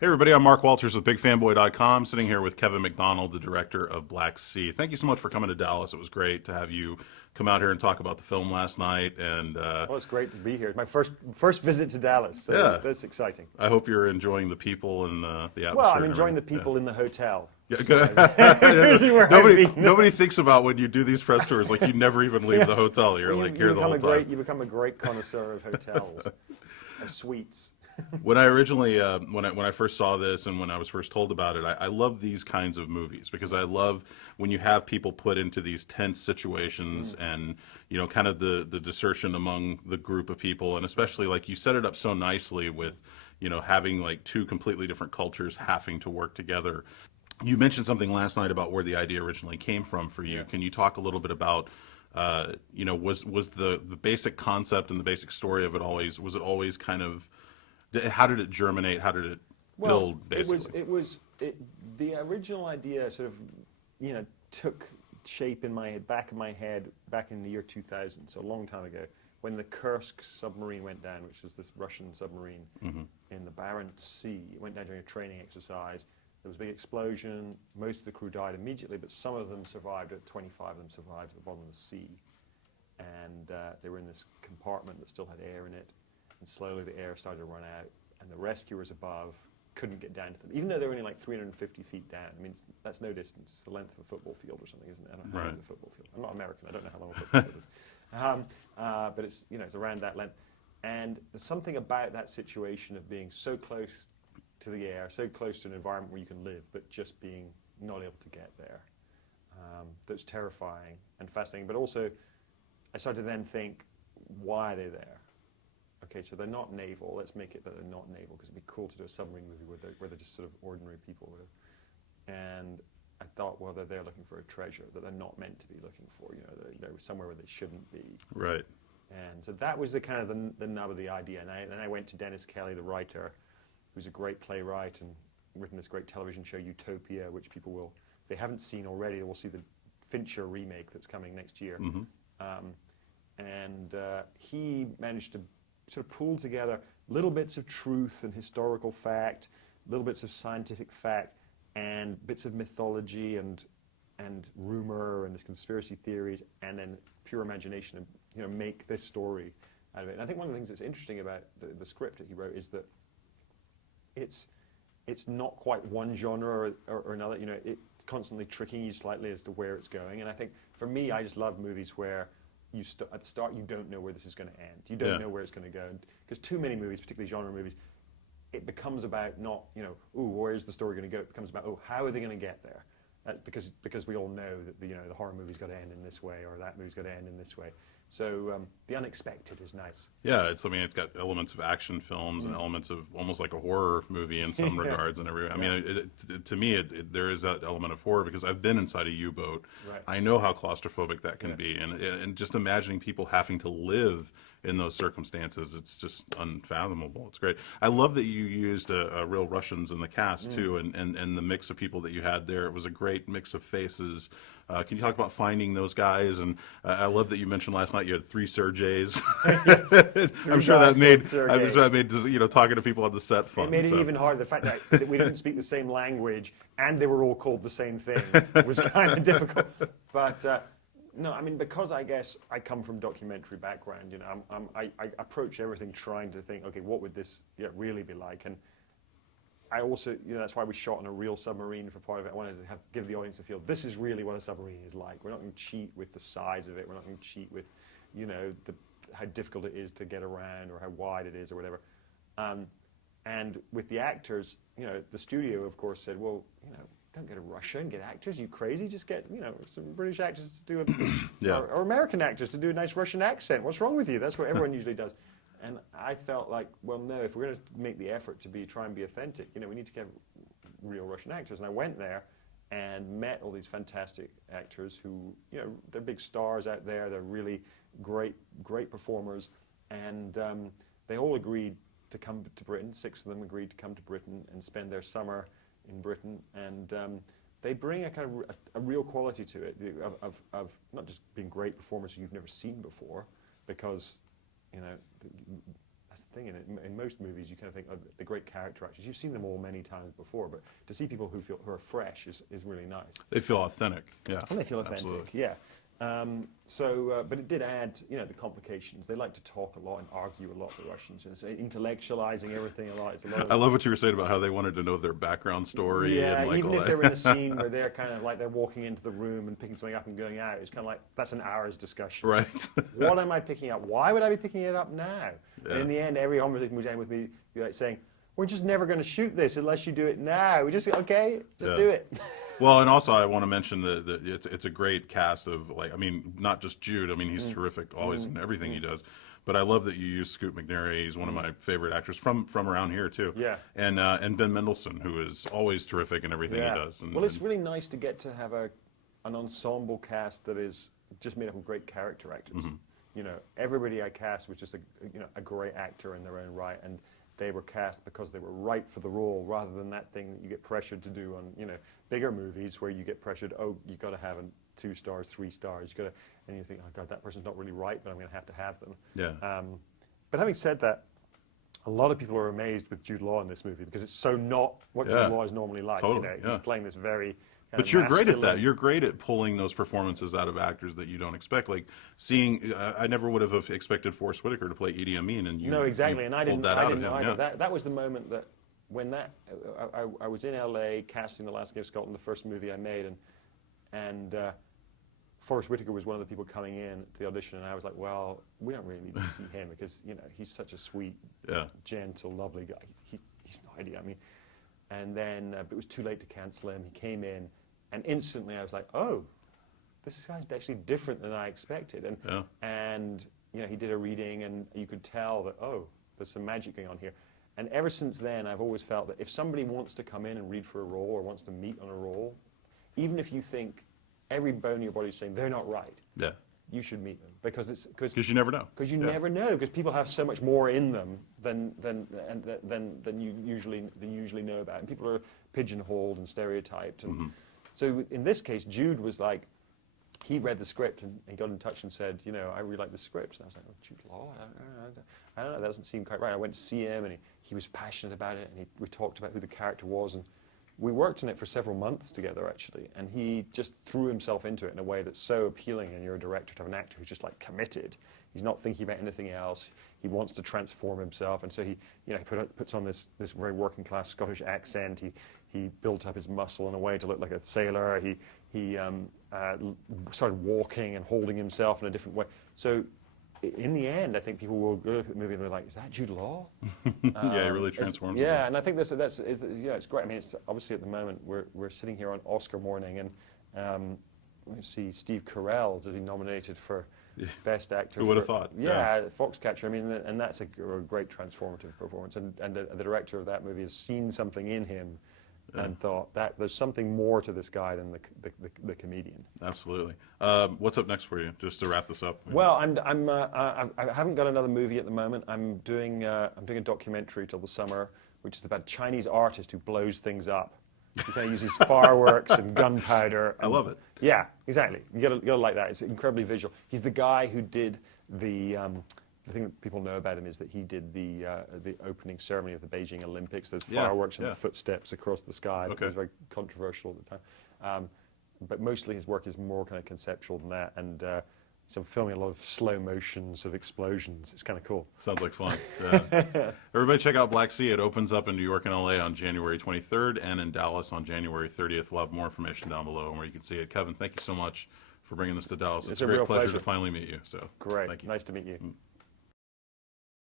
Hey everybody, I'm Mark Walters with BigFanboy.com, sitting here with Kevin Macdonald, the director of Black Sea. Thank you so much for coming to Dallas. It was great to have you come out here and talk about the film last night. And Well, it's great to be here. My first visit to Dallas, so yeah, that's exciting. I hope you're enjoying the people and the atmosphere. Well, I'm and enjoying the everything. people in the hotel. Yeah. Usually where I've been. Nobody thinks about when you do these press tours, like you never even leave the hotel. You're Well, like here the whole time. You become a great connoisseur of hotels, of suites. When I originally, when I first saw this and when I was first told about it, I love these kinds of movies because I love when you have people put into these tense situations and kind of the desertion among the group of people, and especially like you set it up so nicely with having like two completely different cultures having to work together. You mentioned something last night about where the idea originally came from for you. Yeah. Can you talk a little bit about was the basic concept and the basic story of it always kind of, how did it germinate? How did it build, basically? The original idea sort of, took shape in back of my head back in the year 2000, so a long time ago, when the Kursk submarine went down, which was this Russian submarine in the Barents Sea. It went down during a training exercise. There was a big explosion. Most of the crew died immediately, but some of them survived. 25 of them survived at the bottom of the sea. And they were in this compartment that still had air in it. And slowly the air started to run out, and the rescuers above couldn't get down to them, even though they were only like 350 feet down. I mean, that's no distance. It's the length of a football field or something, isn't it? I don't know how long the football field. I'm not American. I don't know how long a football field is. But it's it's around that length. And there's something about that situation of being so close to the air, so close to an environment where you can live, but just being not able to get there. That's terrifying and fascinating. But also, I started to then think, why are they there? Okay, so they're not naval. Let's make it that they're not naval, because it'd be cool to do a submarine movie where they're just sort of ordinary people. And I thought, well, they're there looking for a treasure that they're not meant to be looking for. They're somewhere where they shouldn't be. Right. And so that was the kind of the nub of the idea. And then I went to Dennis Kelly, the writer, who's a great playwright and written this great television show, Utopia, which they haven't seen already. They will see the Fincher remake that's coming next year. He managed to sort of pull together little bits of truth and historical fact, little bits of scientific fact, and bits of mythology and rumor and conspiracy theories, and then pure imagination, and make this story out of it. And I think one of the things that's interesting about the script that he wrote is that it's not quite one genre or another. It's constantly tricking you slightly as to where it's going. And I think for me, I just love movies where at the start, you don't know where this is going to end. You don't know where it's going to go. Because too many movies, particularly genre movies, it becomes about not, where's the story going to go? It becomes about, how are they going to get there? Because we all know that the horror movie's got to end in this way, or that movie's got to end in this way. So the unexpected is nice. Yeah, it's got elements of action films and elements of almost like a horror movie in some regards and everything. I mean, to me, there is that element of horror because I've been inside a U-boat. Right. I know how claustrophobic that can be, and just imagining people having to live in those circumstances, it's just unfathomable. It's great. I love that you used real Russians in the cast too, and the mix of people that you had there. It was a great mix of faces. Can you talk about finding those guys? And I love that you mentioned last night you had 3 Sergeys. I'm sure that made talking to people on the set fun. It made it even harder. The fact that we didn't speak the same language and they were all called the same thing was kind of difficult. But no, I mean, because I guess I come from documentary background, I approach everything trying to think, okay, what would this really be like? And I also, that's why we shot on a real submarine for part of it. I wanted to give the audience a feel, this is really what a submarine is like. We're not going to cheat with the size of it. We're not going to cheat with, how difficult it is to get around or how wide it is or whatever. And with the actors, the studio, of course, said, well, don't go to Russia and get actors. You crazy? Just get, some British actors to do or American actors to do a nice Russian accent. What's wrong with you? That's what everyone usually does. And I felt like, well, no, if we're going to make the effort to try and be authentic, we need to get real Russian actors. And I went there and met all these fantastic actors who, they're big stars out there. They're really great performers. And they all agreed to come to Britain. 6 of them agreed to come to Britain and spend their summer in Britain. And they bring a kind of a real quality to it of not just being great performers who you've never seen before, because that's the thing. In most movies, you kind of think, oh, the great character actors. You've seen them all many times before, but to see people who are fresh is really nice. They feel authentic. Yeah. And they feel authentic. Absolutely. Yeah. But it did add, the complications. They like to talk a lot and argue a lot, the Russians. It's intellectualizing everything a lot. It's a lot of, I love what you were saying about how they wanted to know their background story. yeah, and like even all if that. they're in a scene where they're kind of like they're walking into the room and picking something up and going out, it's kind of like, that's an hour's discussion. Right. What am I picking up? Why would I be picking it up now? Yeah. And in the end, every conversation was end with me like saying, we're just never going to shoot this unless you do it now. We just, okay, just Yeah. do it. Well, and also I want to mention that it's a great cast of, like, I mean, not just Jude. I mean, he's terrific always in everything he does. But I love that you use Scoot McNairy. He's one of my favorite actors from around here too. Yeah. And Ben Mendelsohn, who is always terrific in everything he does. And, Well, it's really nice to get to have an ensemble cast that is just made up of great character actors. Everybody I cast was just a great actor in their own right, and they were cast because they were right for the role, rather than that thing that you get pressured to do on bigger movies where you get pressured. Oh, you got to have 2 stars, 3 stars. You got to, and you think, oh God, that person's not really right, but I'm going to have them. Yeah. But having said that, a lot of people are amazed with Jude Law in this movie because it's so not what Yeah. Jude Law is normally like. Totally, He's yeah. playing this very. But you're great at that. You're great at pulling those performances out of actors that you don't expect. Like seeing, I never would have expected Forrest Whitaker to play Idi Amin, and you No, exactly, you and I pulled didn't. that I out didn't of him. either. Yeah. That was the moment that when I was in LA casting The Last King of Scotland, the first movie I made, and Forrest Whitaker was one of the people coming in to the audition, and I was like, well, we don't really need to see him because he's such a sweet, Yeah. gentle, lovely guy. He's not Idi Amin. And then, but it was too late to cancel him. He came in. And instantly I was like, oh, this guy's actually different than I expected. And he did a reading, and you could tell that, oh, there's some magic going on here. And ever since then, I've always felt that if somebody wants to come in and read for a role or wants to meet on a role, even if you think every bone in your body is saying they're not right, Yeah. you should meet them because you never know. Because you Yeah. never know, because people have so much more in them than you usually know about, and people are pigeonholed and stereotyped. And so in this case, Jude was like, he read the script and he got in touch and said, I really like the script. And I was like, oh, Jude Law, I don't know, that doesn't seem quite right. I went to see him, and he was passionate about it, and we talked about who the character was, and we worked on it for several months together, actually, and he just threw himself into it in a way that's so appealing. And you're a director to have an actor who's just like committed. He's not thinking about anything else. He wants to transform himself, and so he puts on this very working class Scottish accent. He built up his muscle in a way to look like a sailor. He started walking and holding himself in a different way. So in the end, I think people will go look at the movie and they're like, is that Jude Law? Yeah, he really transforms. Yeah, and I think it's great. I mean, it's obviously at the moment we're sitting here on Oscar morning, and we see Steve Carell to be nominated for Best Actor. Who would have thought? Yeah, Foxcatcher. I mean, and that's a great transformative performance. And the director of that movie has seen something in him and thought that there's something more to this guy than the comedian. Absolutely. What's up next for you, just to wrap this up? Well, I haven't got another movie at the moment. I'm doing a documentary till the summer, which is about a Chinese artist who blows things up. He kind of uses fireworks and gunpowder. I love it. Yeah, exactly. You gotta like that. It's incredibly visual. He's the guy who did the thing that people know about him is that he did the opening ceremony of the Beijing Olympics. Those fireworks and the footsteps across the sky. Okay. That was very controversial at the time. But mostly his work is more kind of conceptual than that. And so I'm filming a lot of slow motions of explosions. It's kind of cool. Sounds like fun. Yeah. Everybody check out Black Sea. It opens up in New York and LA on January 23rd and in Dallas on January 30th. We'll have more information down below and where you can see it. Kevin, thank you so much for bringing this to Dallas. It's a great real pleasure pleasure to finally meet you. So Great. Thank you. Nice to meet you.